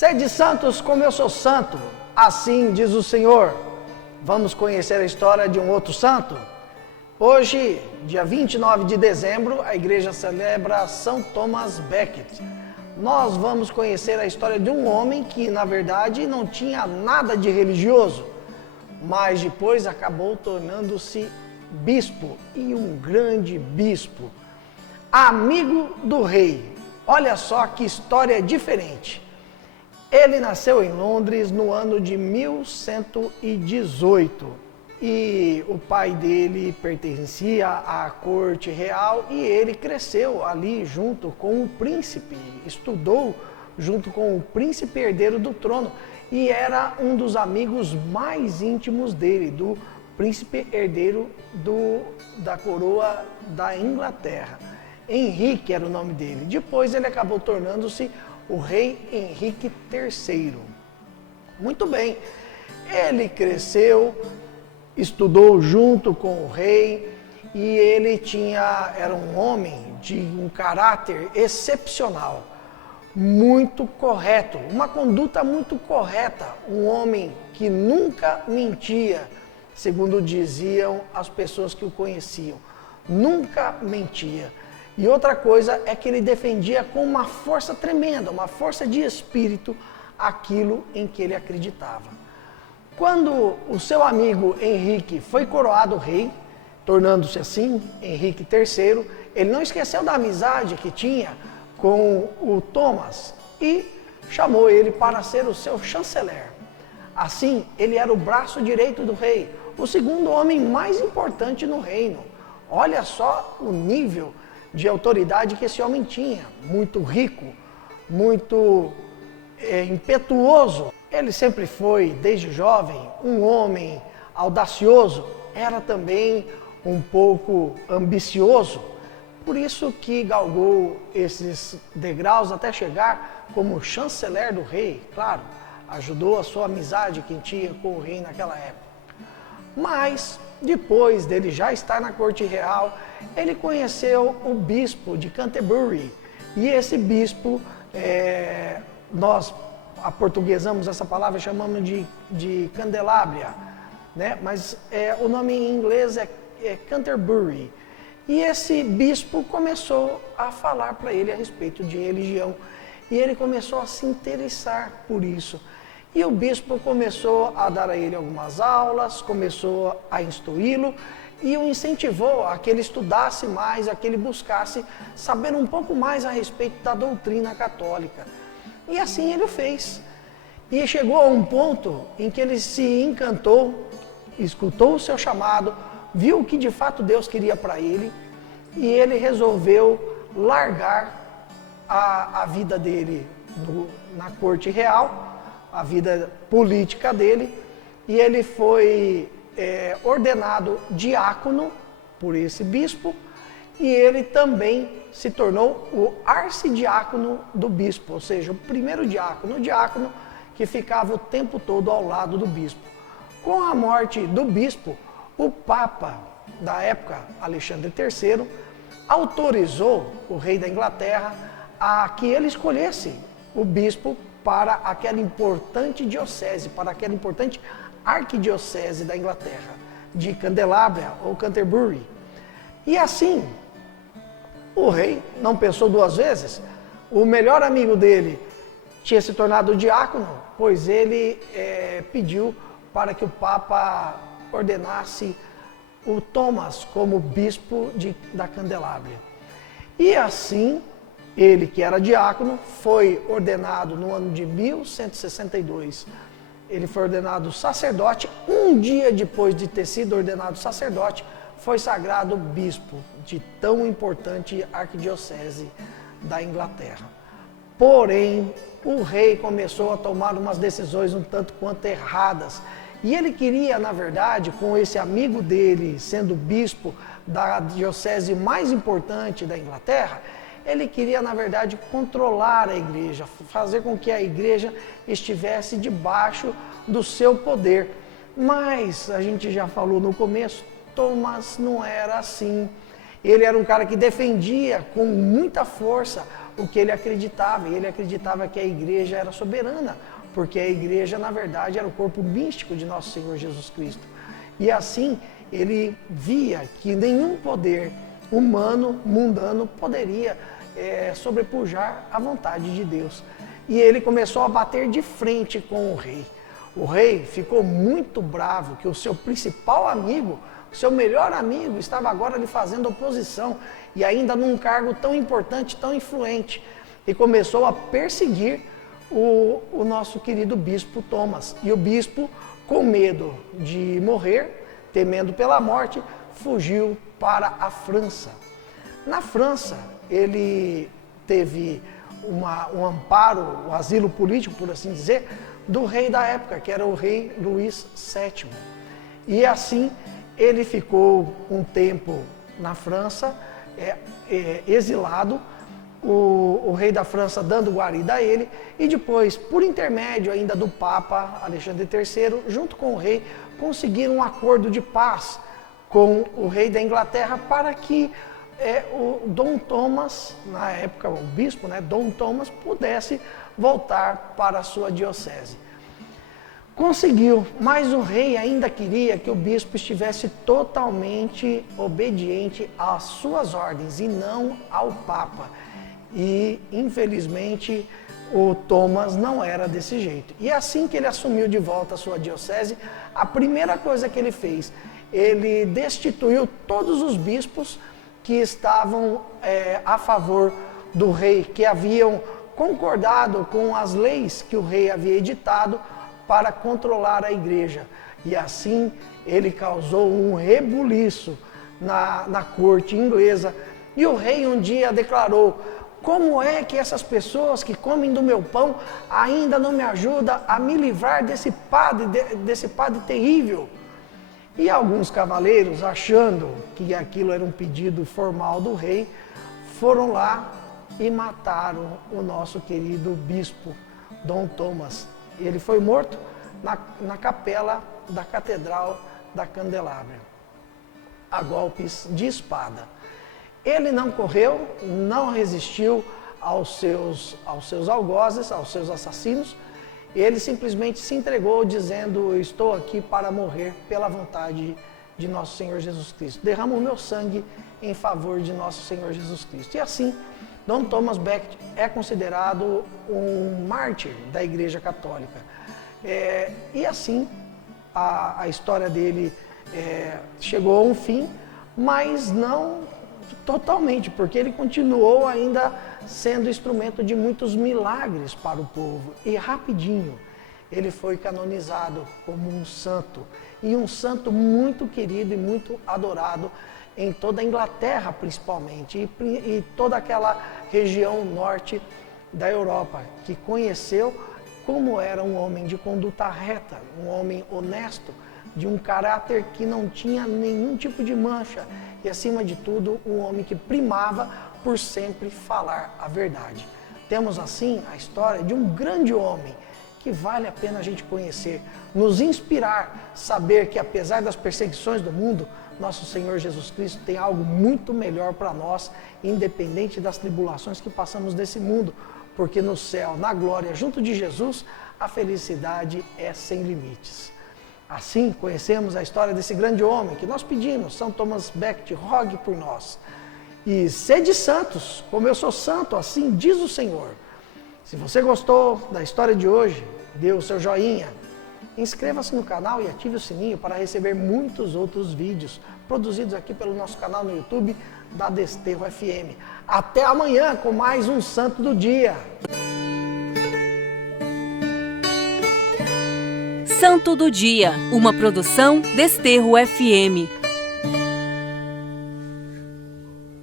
Sede santos como eu sou santo, assim diz o Senhor. Vamos conhecer a história de um outro santo? Hoje, dia 29 de dezembro, a igreja celebra São Thomas Becket. Nós vamos conhecer a história de um homem que, na verdade, não tinha nada de religioso, mas depois acabou tornando-se bispo, e um grande bispo. Amigo do rei. Olha só que história diferente. Ele nasceu em Londres no ano de 1118 e o pai dele pertencia à corte real e ele cresceu ali junto com o príncipe, estudou junto com o príncipe herdeiro do trono e era um dos amigos mais íntimos dele, do príncipe herdeiro da coroa da Inglaterra. Henrique era o nome dele. Depois ele acabou tornando-se o rei Henrique III. Muito bem, ele cresceu, estudou junto com o rei e ele era um homem de um caráter excepcional, muito correto, uma conduta muito correta, um homem que nunca mentia, segundo diziam as pessoas que o conheciam, nunca mentia. E outra coisa é que ele defendia com uma força tremenda, uma força de espírito, aquilo em que ele acreditava. Quando o seu amigo Henrique foi coroado rei, tornando-se assim Henrique III, ele não esqueceu da amizade que tinha com o Thomas e chamou ele para ser o seu chanceler. Assim, ele era o braço direito do rei, o segundo homem mais importante no reino. Olha só o nível de autoridade que esse homem tinha, muito rico, muito impetuoso. Ele sempre foi, desde jovem, um homem audacioso, era também um pouco ambicioso, por isso que galgou esses degraus até chegar como chanceler do rei, claro, ajudou a sua amizade que tinha com o rei naquela época. Mas, depois dele já estar na corte real, ele conheceu o bispo de Canterbury. E esse bispo, nós aportuguesamos essa palavra, chamamos de Candelabria, né? Mas o nome em inglês é Canterbury. E esse bispo começou a falar para ele a respeito de religião. E ele começou a se interessar por isso. E o bispo começou a dar a ele algumas aulas, começou a instruí-lo e o incentivou a que ele estudasse mais, a que ele buscasse saber um pouco mais a respeito da doutrina católica. E assim ele o fez. E chegou a um ponto em que ele se encantou, escutou o seu chamado, viu o que de fato Deus queria para ele e ele resolveu largar a vida dele na corte real, a vida política dele, e ele foi ordenado diácono por esse bispo, e ele também se tornou o arcidiácono do bispo, ou seja, o primeiro diácono, o diácono que ficava o tempo todo ao lado do bispo. Com a morte do bispo, o Papa da época, Alexandre III, autorizou o rei da Inglaterra a que ele escolhesse o bispo para aquela importante diocese, para aquela importante arquidiocese da Inglaterra, de Candelabria ou Canterbury. E assim, o rei não pensou duas vezes, o melhor amigo dele tinha se tornado diácono, pois ele pediu para que o Papa ordenasse o Thomas como bispo da Candelabria. E assim, ele, que era diácono, foi ordenado no ano de 1162. Ele foi ordenado sacerdote. Um dia depois de ter sido ordenado sacerdote, foi sagrado bispo de tão importante arquidiocese da Inglaterra. Porém, o rei começou a tomar umas decisões um tanto quanto erradas. E ele queria, na verdade, com esse amigo dele, sendo bispo da diocese mais importante da Inglaterra, ele queria, na verdade, controlar a igreja, fazer com que a igreja estivesse debaixo do seu poder. Mas, a gente já falou no começo, Thomas não era assim. Ele era um cara que defendia com muita força o que ele acreditava. E ele acreditava que a igreja era soberana, porque a igreja, na verdade, era o corpo místico de nosso Senhor Jesus Cristo. E assim, ele via que nenhum poder humano, mundano, poderia sobrepujar a vontade de Deus. E ele começou a bater de frente com o rei. O rei ficou muito bravo que o seu principal amigo, o seu melhor amigo, estava agora lhe fazendo oposição, e ainda num cargo tão importante, tão influente, e começou a perseguir o nosso querido bispo Thomas. E o bispo, com medo de morrer, temendo pela morte, fugiu para a França. Na França, ele teve um amparo, um asilo político, por assim dizer, do rei da época, que era o rei Luís VII. E assim, ele ficou um tempo na França, exilado, o rei da França dando guarida a ele, e depois, por intermédio ainda do Papa Alexandre III, junto com o rei, conseguiram um acordo de paz com o rei da Inglaterra para que o Dom Thomas, na época o bispo, Dom Thomas, pudesse voltar para a sua diocese. Conseguiu, mas o rei ainda queria que o bispo estivesse totalmente obediente às suas ordens e não ao Papa. E, infelizmente, o Thomas não era desse jeito. E assim que ele assumiu de volta a sua diocese, a primeira coisa que ele fez, ele destituiu todos os bispos que estavam a favor do rei, que haviam concordado com as leis que o rei havia editado para controlar a igreja. E assim ele causou um rebuliço na corte inglesa. E o rei um dia declarou: como é que essas pessoas que comem do meu pão ainda não me ajudam a me livrar desse padre terrível? E alguns cavaleiros, achando que aquilo era um pedido formal do rei, foram lá e mataram o nosso querido bispo, Dom Thomas. Ele foi morto na capela da Catedral da Candelária, a golpes de espada. Ele não correu, não resistiu aos seus algozes, aos seus assassinos. Ele simplesmente se entregou dizendo: estou aqui para morrer pela vontade de nosso Senhor Jesus Cristo. Derramo o meu sangue em favor de nosso Senhor Jesus Cristo. E assim, Dom Thomas Becket é considerado um mártir da Igreja Católica. E assim, a história dele chegou a um fim, mas não totalmente, porque ele continuou ainda sendo instrumento de muitos milagres para o povo. E rapidinho, ele foi canonizado como um santo, e um santo muito querido e muito adorado em toda a Inglaterra, principalmente, e toda aquela região norte da Europa, que conheceu como era um homem de conduta reta, um homem honesto, de um caráter que não tinha nenhum tipo de mancha, e acima de tudo, um homem que primava por sempre falar a verdade. Temos assim a história de um grande homem que vale a pena a gente conhecer, nos inspirar, saber que apesar das perseguições do mundo, nosso Senhor Jesus Cristo tem algo muito melhor para nós, independente das tribulações que passamos nesse mundo, porque no céu, na glória, junto de Jesus, a felicidade é sem limites. Assim, conhecemos a história desse grande homem que nós pedimos, São Thomas Becket, rogue por nós. E sede santos, como eu sou santo, assim diz o Senhor. Se você gostou da história de hoje, dê o seu joinha, inscreva-se no canal e ative o sininho para receber muitos outros vídeos produzidos aqui pelo nosso canal no YouTube da Desterro FM. Até amanhã com mais um Santo do Dia. Santo do Dia, uma produção Desterro FM.